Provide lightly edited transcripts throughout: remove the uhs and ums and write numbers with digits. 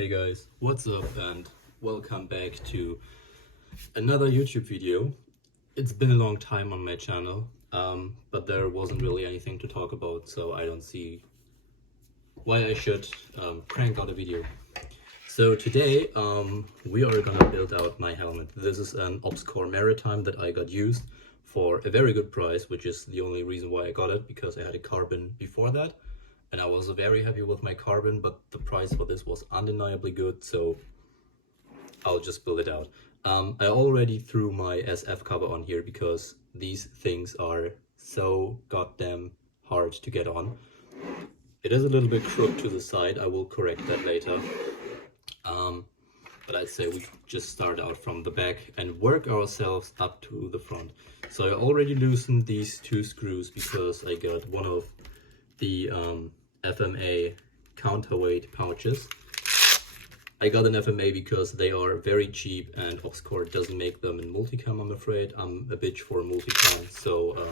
Hey guys, what's up and welcome back to another YouTube video. It's been a long time on my channel, but there wasn't really anything to talk about, so I don't see why I should crank out a video. So today we are gonna build out my helmet. This is an Obscure Maritime that I got used for a very good price, which is the only reason why I got it, because I had a carbon before that. And I was very happy with my carbon, but the price for this was undeniably good, so I'll just build it out. I already threw my SF cover on here because these things are so goddamn hard to get on. It is a little bit crooked to the side, I will correct that later. But I'd say we just start out from the back and work ourselves up to the front. So I already loosened these two screws because I got one of the FMA counterweight pouches. I got an FMA because they are very cheap and Obscure doesn't make them in multicam, I'm afraid. I'm a bitch for multicam, so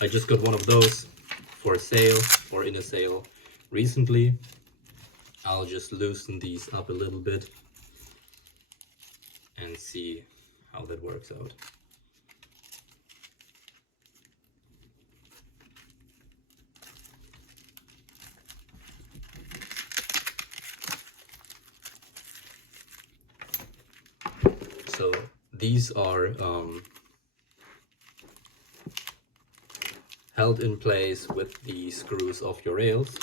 I just got one of those for sale or in a sale recently. I'll just loosen these up a little bit and see how that works out. So these are held in place with the screws of your rails.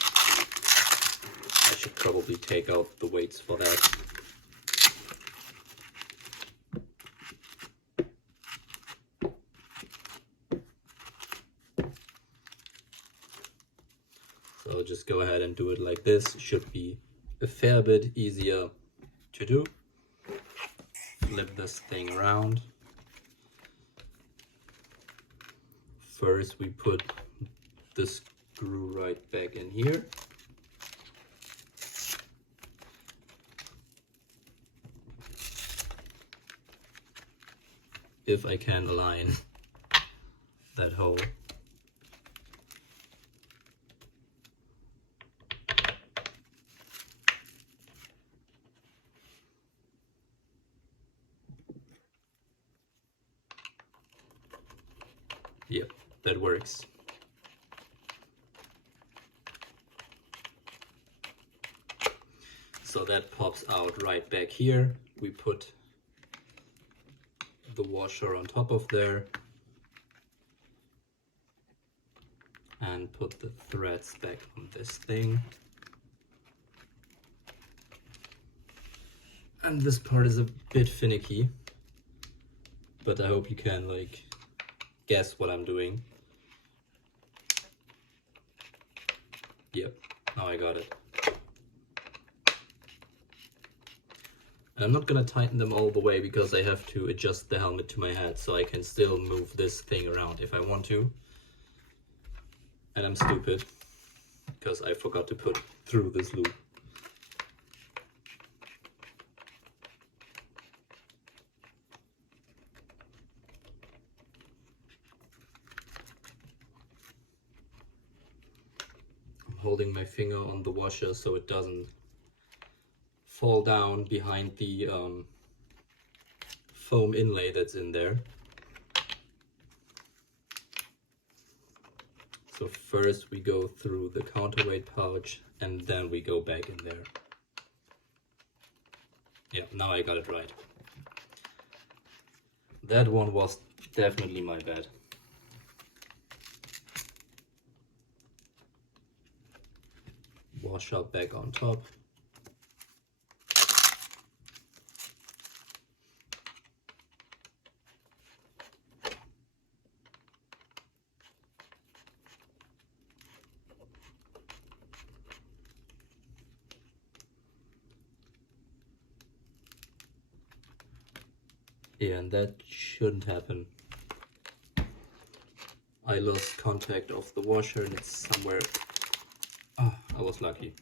I should probably take out the weights for that. So I'll just go ahead and do it like this. Should be a fair bit easier to do. Flip this thing around. First we put the screw right back in here. If I can align that hole. Yep, that works. So that pops out right back here. We put the washer on top of there and put the threads back on this thing. And this part is a bit finicky, but I hope you can guess what I'm doing. Yep, now I got it. And I'm not gonna tighten them all the way because I have to adjust the helmet to my head, so I can still move this thing around if I want to. And I'm stupid because I forgot to put through this loop. I'm holding my finger on the washer so it doesn't fall down behind the foam inlay that's in there. So first we go through the counterweight pouch and then we go back in there. Yeah, now I got it right. That one was definitely my bad. Wash up back on top. Yeah, and that shouldn't happen. I lost contact of the washer and it's somewhere. Ah, I was lucky.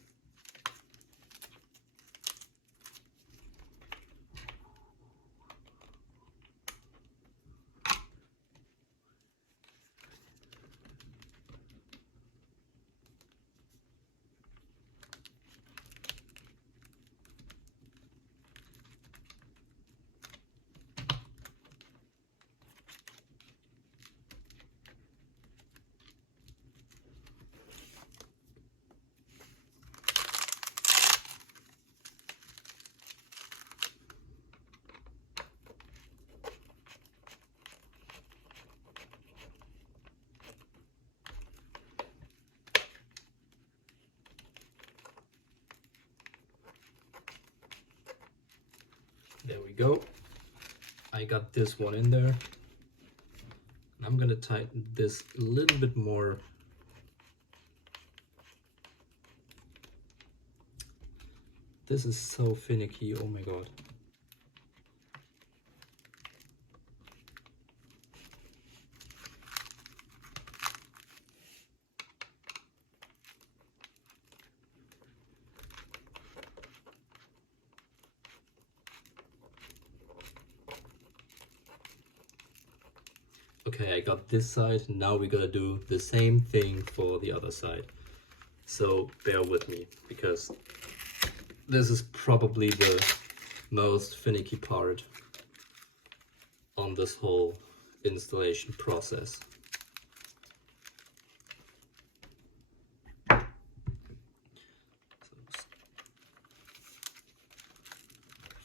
There we go. I got this one in there. I'm gonna tighten this a little bit more. This is so finicky, oh my god. Okay, I got this side. Now we gotta do the same thing for the other side. So bear with me, because this is probably the most finicky part on this whole installation process.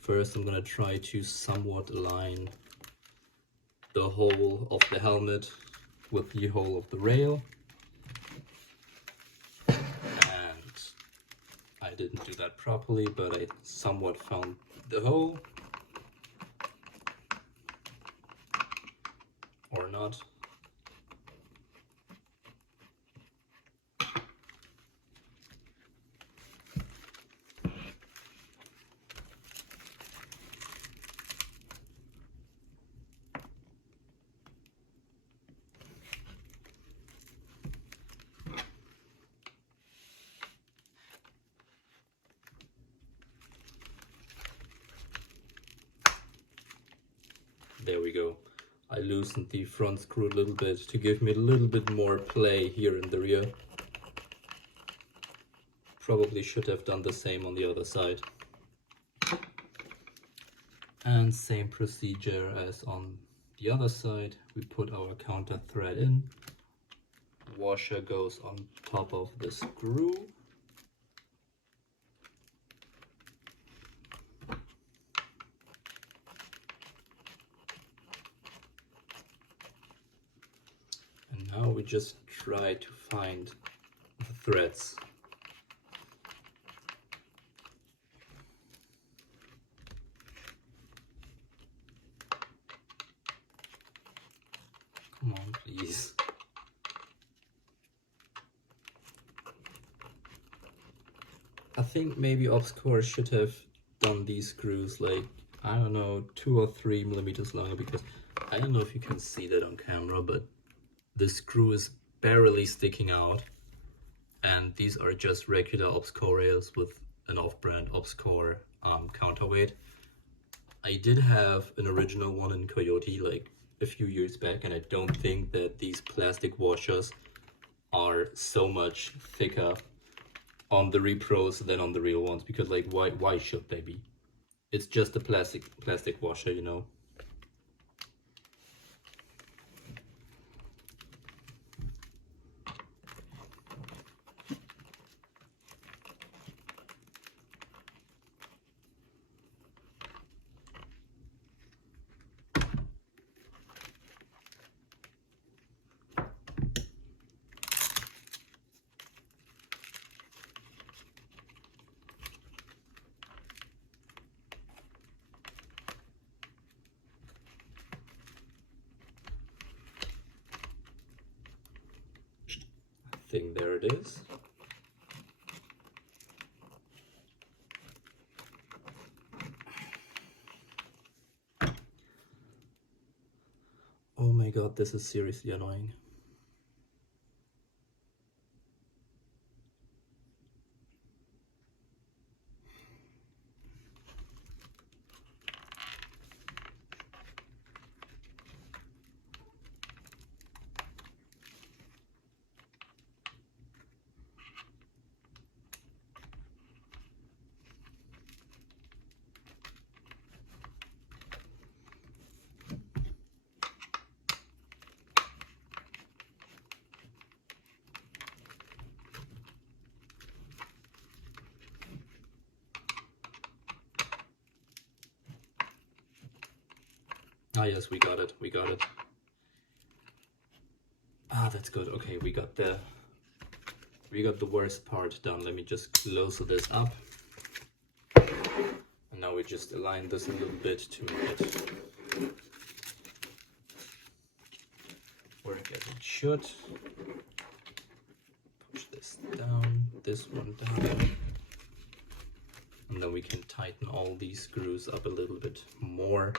First, I'm gonna try to somewhat align the hole of the helmet with the hole of the rail. And I didn't do that properly, but I somewhat found the hole. Or not. There we go. I loosened the front screw a little bit to give me a little bit more play here in the rear. Probably should have done the same on the other side. And same procedure as on the other side. We put our counter thread in. Washer goes on top of the screw. Now we just try to find the threads. Come on, please. I think maybe Obscore should have done these screws like, I don't know, 2 or 3 millimeters longer, because I don't know if you can see that on camera, but the screw is barely sticking out, and these are just regular Obscore rails with an off-brand Obscore counterweight. I did have an original one in Coyote like a few years back, and I don't think that these plastic washers are so much thicker on the repros than on the real ones, because like why should they be? It's just a plastic washer, you know. Thing, there it is. Oh my god, this is seriously annoying. Ah yes, we got it, we got it. Ah, that's good. Okay, we got the worst part done. Let me just close this up. And now we just align this a little bit to make it work as it should. Push this down, this one down. And then we can tighten all these screws up a little bit more.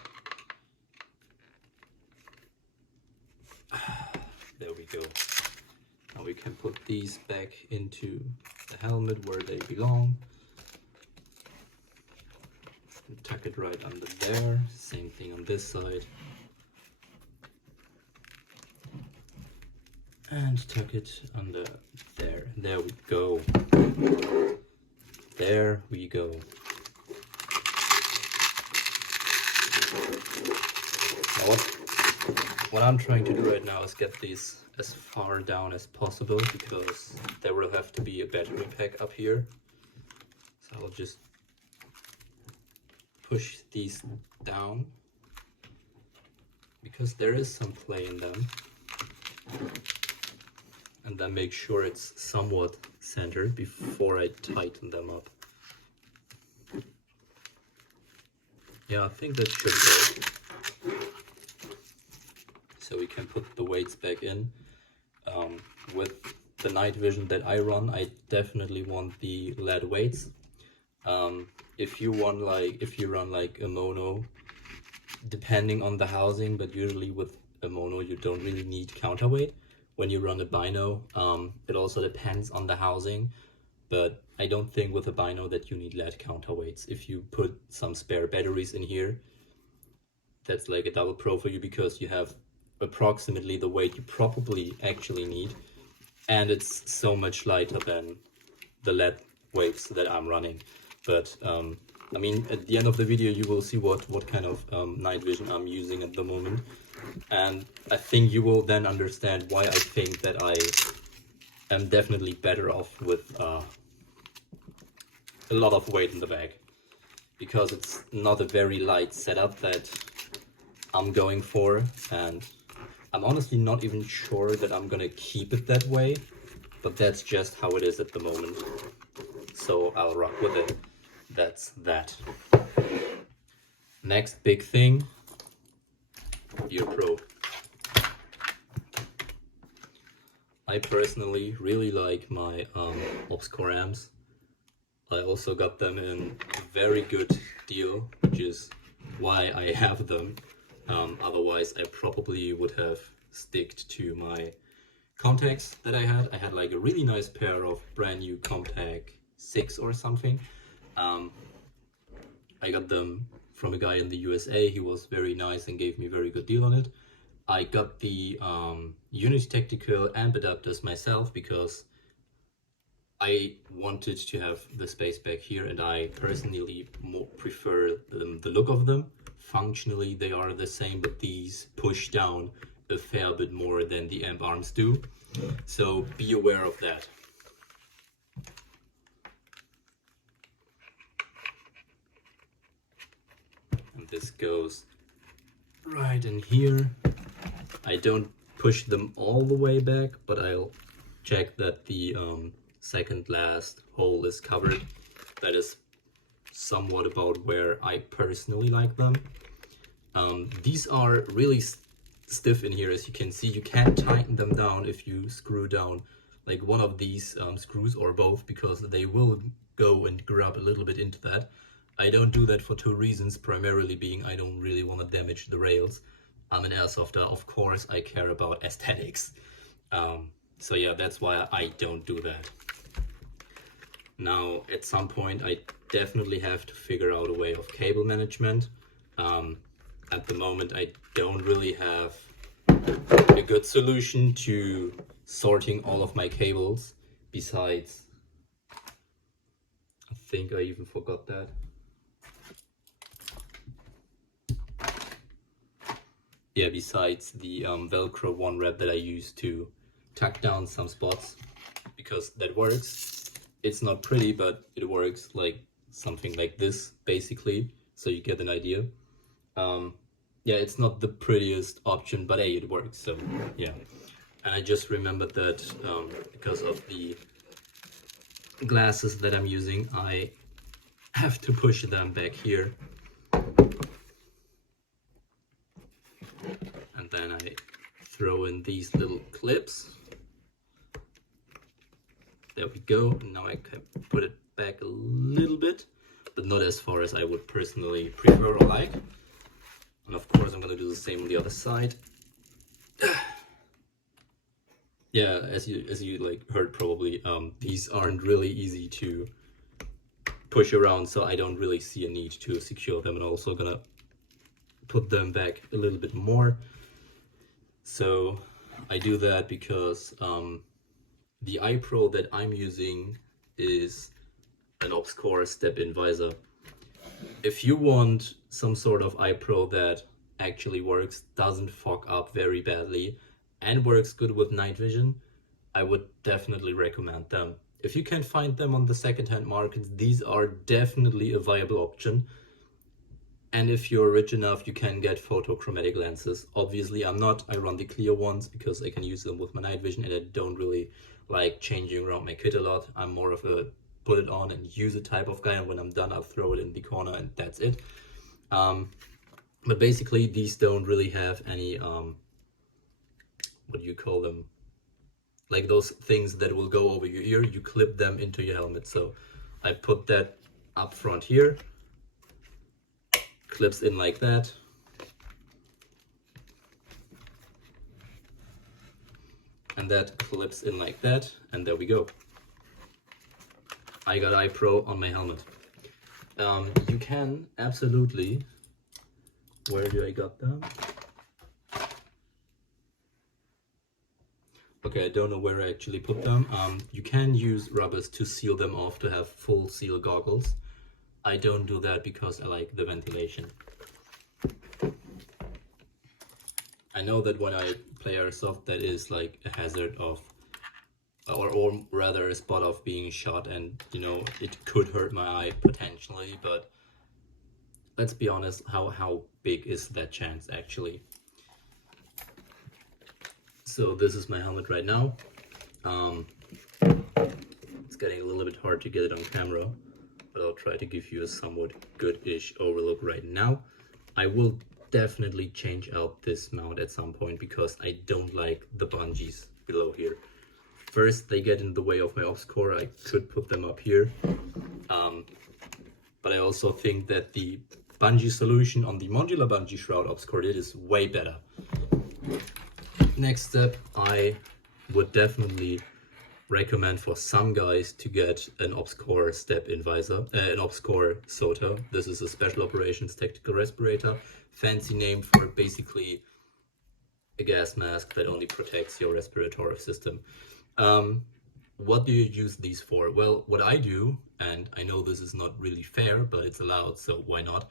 There we go. Now we can put these back into the helmet where they belong. And tuck it right under there. Same thing on this side. And tuck it under there. There we go. There we go. Now what I'm trying to do right now is get these as far down as possible, because there will have to be a battery pack up here. So I'll just push these down, because there is some play in them. And then make sure it's somewhat centered before I tighten them up. Yeah, I think that should work. So we can put the weights back in. With the Nightvision that I run, I definitely want the lead weights. If you run like a mono, depending on the housing, but usually with a mono you don't really need counterweight. When you run a bino, it also depends on the housing, but I don't think with a bino that you need lead counterweights. If you put some spare batteries in here, that's like a double pro for you, because you have approximately the weight you probably actually need, and it's so much lighter than the lead weights that I'm running. But I mean, at the end of the video you will see what kind of Nightvision I'm using at the moment. And I think you will then understand why I think that I am definitely better off with a lot of weight in the bag, because it's not a very light setup that I'm going for, and I'm honestly not even sure that I'm gonna keep it that way, but that's just how it is at the moment. So I'll rock with it. That's that. Next big thing, Ear Pro. I personally really like my Obscore amps. I also got them in a very good deal, which is why I have them. Otherwise I probably would have sticked to my contacts that I had. I had like a really nice pair of brand new Compact 6 or something. I got them from a guy in the USA. He was very nice and gave me a very good deal on it. I got the Unity Tactical amp adapters myself, because I wanted to have the space back here, and I personally more prefer the look of them. Functionally they are the same, but these push down a fair bit more than the amp arms do. So be aware of that. And this goes right in here. I don't push them all the way back, but I'll check that the second last hole is covered. That is somewhat about where I personally like them. These are really stiff in here, as you can see. You can't tighten them down if you screw down like one of these screws or both, because they will go and grab a little bit into that. I don't do that for two reasons, primarily being I don't really want to damage the rails. I'm an airsofter, of course I care about aesthetics. So yeah, that's why I don't do that. Now, at some point I definitely have to figure out a way of cable management. At the moment I don't really have a good solution to sorting all of my cables, besides, I think I even forgot that. Yeah, besides the Velcro 1-wrap that I use to tuck down some spots, because that works. It's not pretty, but it works, like something like this basically, so you get an idea. Yeah, it's not the prettiest option, but hey, it works, so yeah. And I just remembered that because of the glasses that I'm using, I have to push them back here throw in these little clips. There we go. Now I can put it back a little bit, but not as far as I would personally prefer or like. And of course I'm gonna do the same on the other side. Yeah, as you like heard probably, these aren't really easy to push around, so I don't really see a need to secure them. And I'm also gonna put them back a little bit more. So I do that because the iPro that I'm using is an OpsCore step-in visor. If you want some sort of iPro that actually works, doesn't fuck up very badly, and works good with Nightvision, I would definitely recommend them. If you can find them on the secondhand market, these are definitely a viable option. And if you're rich enough, you can get photochromatic lenses. Obviously I'm not, I run the clear ones because I can use them with my Nightvision, and I don't really like changing around my kit a lot. I'm more of a put it on and use it type of guy, and when I'm done I'll throw it in the corner and that's it. But basically these don't really have any, what do you call them? Like those things that will go over your ear, you clip them into your helmet. So I put that up front here, clips in like that. And that clips in like that, and there we go. I got iPro on my helmet. You can absolutely, where do I got them? Okay, I don't know where I actually put them. You can use rubbers to seal them off to have full seal goggles. I don't do that because I like the ventilation. I know that when I play airsoft, that is like a hazard of, or rather a spot of being shot, and you know, it could hurt my eye potentially, but let's be honest, how big is that chance actually? So this is my helmet right now. It's getting a little bit hard to get it on camera, but I'll try to give you a somewhat good-ish overlook right now. I will definitely change out this mount at some point because I don't like the bungees below here. First, they get in the way of my OpsCore. I could put them up here, but I also think that the bungee solution on the modular bungee shroud OpsCore did is way better. Next step, I would definitely recommend for some guys to get an OpsCore step-in visor, an OpsCore SOTA. This is a special operations tactical respirator, fancy name for basically a gas mask that only protects your respiratory system. What do you use these for? Well, what I do, and I know this is not really fair, but it's allowed, so why not?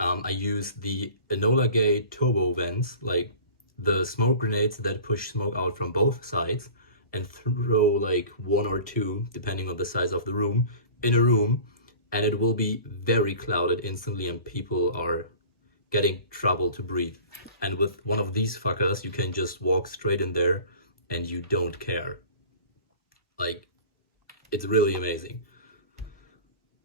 I use the Enola Gay turbo vents, like the smoke grenades that push smoke out from both sides, and throw like one or two, depending on the size of the room, in a room, and it will be very clouded instantly and people are getting trouble to breathe. And with one of these fuckers, you can just walk straight in there and you don't care. Like, it's really amazing.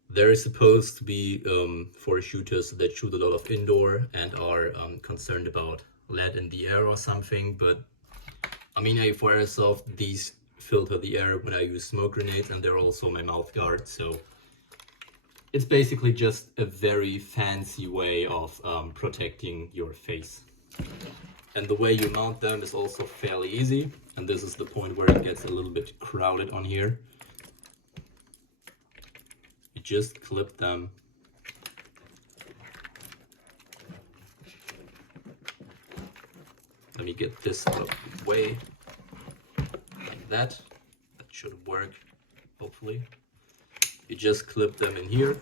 There is supposed to be for shooters that shoot a lot of indoor and are concerned about lead in the air or something, but I mean, for airsoft, these filter the air when I use smoke grenades, and they're also my mouth guard, so it's basically just a very fancy way of protecting your face. And the way you mount them is also fairly easy, and this is the point where it gets a little bit crowded on here. You just clip them. Let me get this out of the way, like that. That should work, hopefully. You just clip them in here.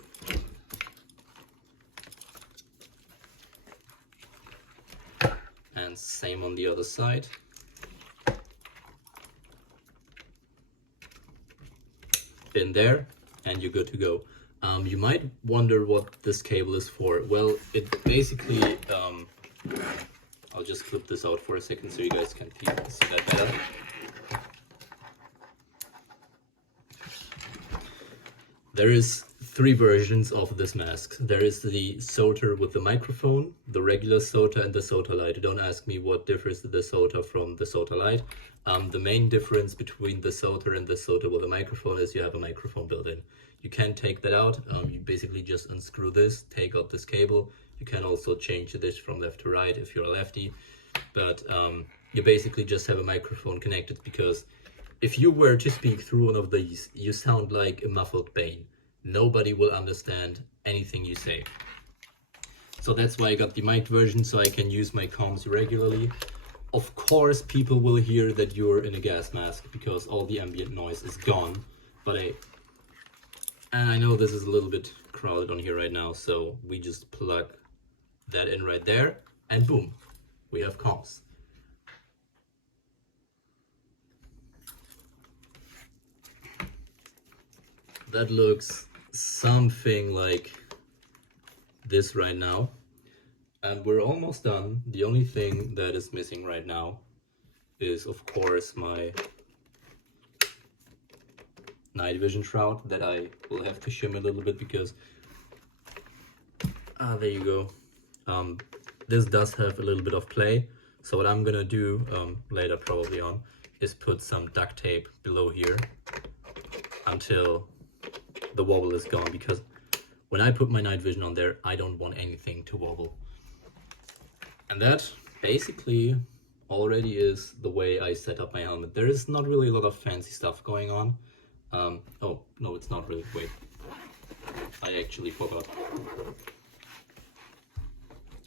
And same on the other side. In there, and you're good to go. You might wonder what this cable is for. Well, it basically, I'll just clip this out for a second so you guys can see that better. There is three versions of this mask. There is the Soter with the microphone, the regular Soter, and the Soter Lite. Don't ask me what differs the Soter from the Soter Lite. The main difference between the Soter and the Soter with a microphone is you have a microphone built in. You can take that out. You basically just unscrew this, take out this cable. You can also change this from left to right if you're a lefty. But you basically just have a microphone connected, because if you were to speak through one of these, you sound like a muffled Bane. Nobody will understand anything you say. So that's why I got the mic version, so I can use my comms regularly. Of course, people will hear that you're in a gas mask because all the ambient noise is gone. But and I know this is a little bit crowded on here right now, so we just plug that in right there, and boom, we have comms. That looks something like this right now, and we're almost done. The only thing that is missing right now is, of course, my night vision shroud that I will have to shim a little bit, because there you go. This does have a little bit of play, so what I'm gonna do later probably on is put some duct tape below here until the wobble is gone, because when I put my night vision on there, I don't want anything to wobble. And that basically already is the way I set up my helmet. There is not really a lot of fancy stuff going on. Oh, no, it's not really. Wait, I actually forgot.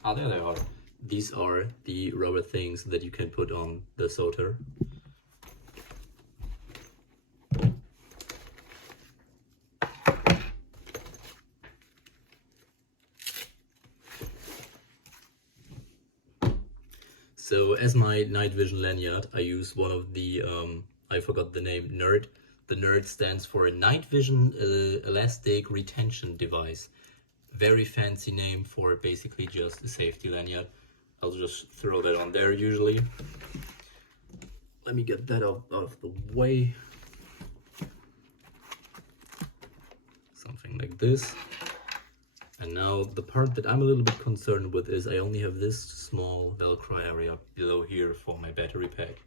Ah, there they are. These are the rubber things that you can put on the Soter. So as my night vision lanyard, I use one of the, I forgot the name, Nerd. The Nerd stands for a night vision elastic retention device. Very fancy name for basically just a safety lanyard. I'll just throw that on there usually. Let me get that out of the way. Something like this. And now the part that I'm a little bit concerned with is I only have this small Velcro area below here for my battery pack.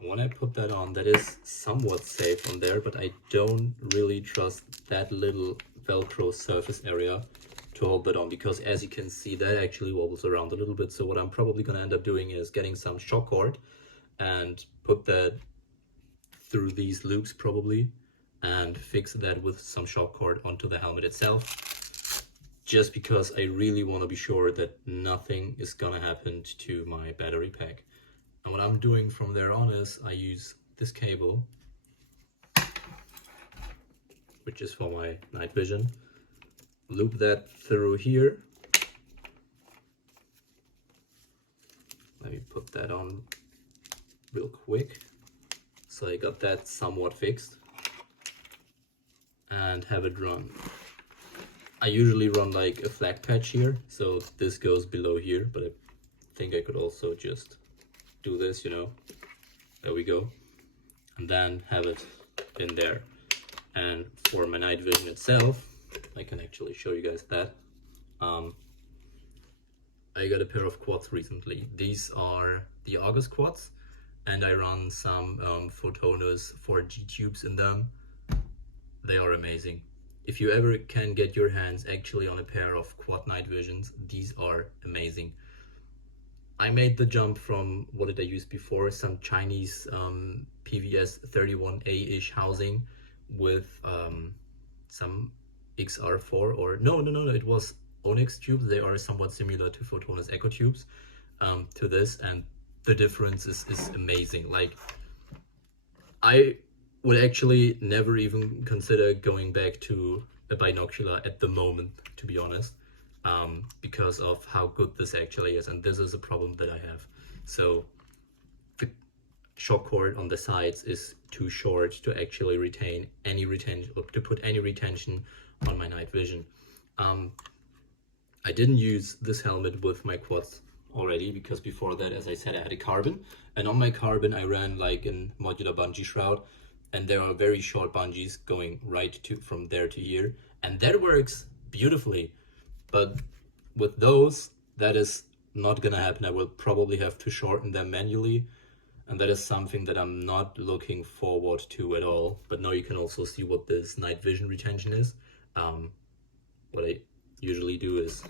When I put that on, that is somewhat safe on there, but I don't really trust that little Velcro surface area to hold that on, because as you can see, that actually wobbles around a little bit. So what I'm probably going to end up doing is getting some shock cord and put that through these loops probably, and fix that with some shock cord onto the helmet itself. Just because I really want to be sure that nothing is gonna happen to my battery pack. And what I'm doing from there on is I use this cable, which is for my night vision, loop that through here. Let me put that on real quick. So I got that somewhat fixed, and have it run. I usually run like a flag patch here, so this goes below here, but I think I could also just do this, you know. There we go. And then have it in there. And for my night vision itself, I can actually show you guys that. I got a pair of quads recently. These are the August quads, and I run some Photonus 4G tubes in them. They are amazing. If you ever can get your hands actually on a pair of quad night visions, these are amazing. I made the jump from, what did I use before? Some Chinese PVS 31A-ish housing with some XR4, or no, it was Onyx tubes. They are somewhat similar to Photonus Echo tubes to this, and the difference is amazing. Like, I would actually never even consider going back to a binocular at the moment, to be honest, because of how good this actually is. And this is a problem that I have. So the shock cord on the sides is too short to actually retain any retention, or to put any retention on my night vision. I didn't use this helmet with my quads already, because before that, as I said, I had a carbon, and on my carbon I ran like a modular bungee shroud, and there are very short bungees going right to from there to here, and that works beautifully. But with those, that is not gonna happen. I will probably have to shorten them manually, and that is something that I'm not looking forward to at all. But now you can also see what this night vision retention is. What I usually do is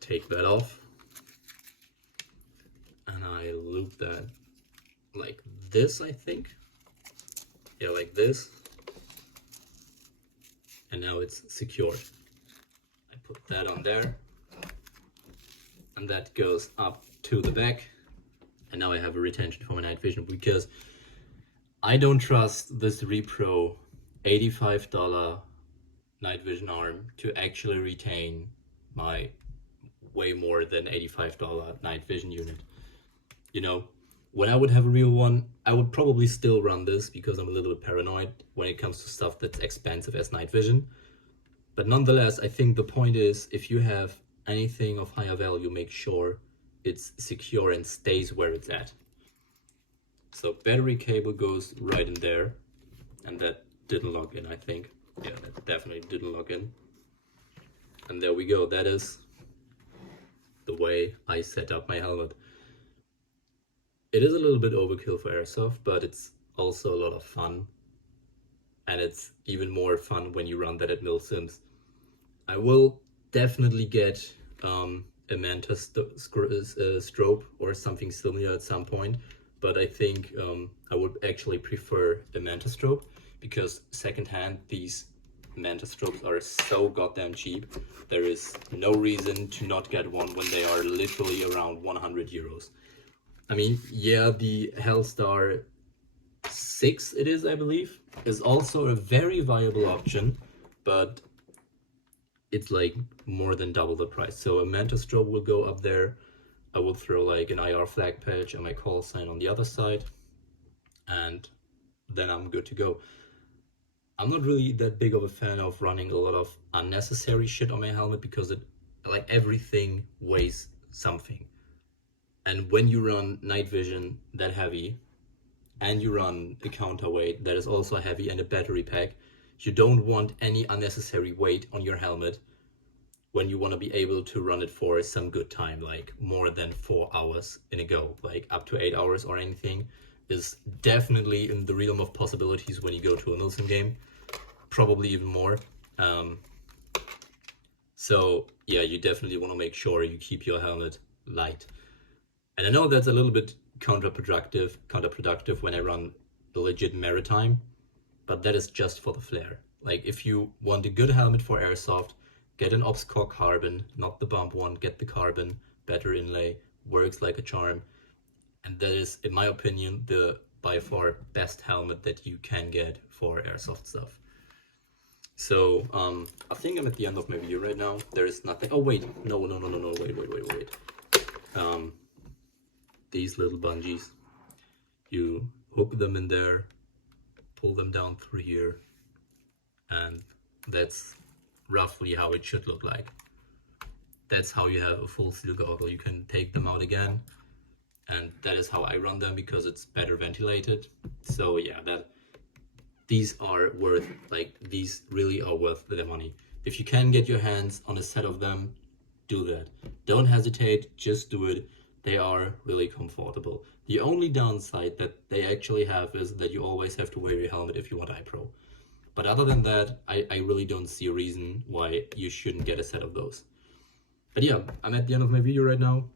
take that off, and I loop that like this, I think. Yeah, like this. And now it's secured. I put that on there, and that goes up to the back, and now I have a retention for my night vision, because I don't trust this Repro $85 night vision arm to actually retain my way more than $85 night vision unit. You know, when I would have a real one, I would probably still run this because I'm a little bit paranoid when it comes to stuff that's expensive as night vision. But nonetheless, I think the point is, if you have anything of higher value, make sure it's secure and stays where it's at. So battery cable goes right in there, and that didn't lock in, I think. Yeah, that definitely didn't lock in. And there we go. That is the way I set up my helmet. It is a little bit overkill for airsoft, but it's also a lot of fun. And it's even more fun when you run that at mil-sims. I will definitely get a Manta strobe or something similar at some point, but I think I would actually prefer a Manta strobe, because secondhand these Manta strobes are so goddamn cheap. There is no reason to not get one when they are literally around 100 euros. I mean, yeah, the Hellstar 6 it is, I believe, is also a very viable option, but it's like more than double the price. So a Manta strobe will go up there. I will throw like an IR flag patch and my call sign on the other side, and then I'm good to go. I'm not really that big of a fan of running a lot of unnecessary shit on my helmet, because it, like, everything weighs something. And when you run night vision that heavy, and you run a counterweight that is also heavy and a battery pack, you don't want any unnecessary weight on your helmet when you want to be able to run it for some good time, like more than 4 hours in a go. Like up to 8 hours or anything is definitely in the realm of possibilities when you go to a milsim game, probably even more. So yeah, you definitely want to make sure you keep your helmet light. And I know that's a little bit counterproductive when I run the legit maritime, but that is just for the flare. Like, if you want a good helmet for airsoft, get an Obscore carbon, not the bump one, get the carbon, better inlay, works like a charm. And that is, in my opinion, the by far best helmet that you can get for airsoft stuff. So I think I'm at the end of my video right now. There is nothing. Oh wait, no, wait. These little bungees, you hook them in there, pull them down through here, and that's roughly how it should look like. That's how you have a full steel goggle. You can take them out again, and that is how I run them, because it's better ventilated. So yeah, these are worth, like, these really are worth their money. If you can get your hands on a set of them, do that. Don't hesitate, just do it. They are really comfortable. The only downside that they actually have is that you always have to wear your helmet if you want iPro. But other than that, I really don't see a reason why you shouldn't get a set of those. But yeah, I'm at the end of my video right now.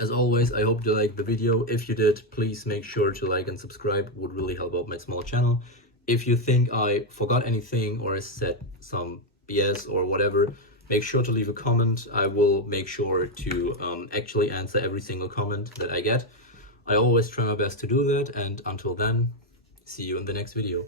As always, I hope you liked the video. If you did, please make sure to like and subscribe. It would really help out my small channel. If you think I forgot anything or I said some BS or whatever, make sure to leave a comment. I will make sure to actually answer every single comment that I get. I always try my best to do that, and until then, see you in the next video.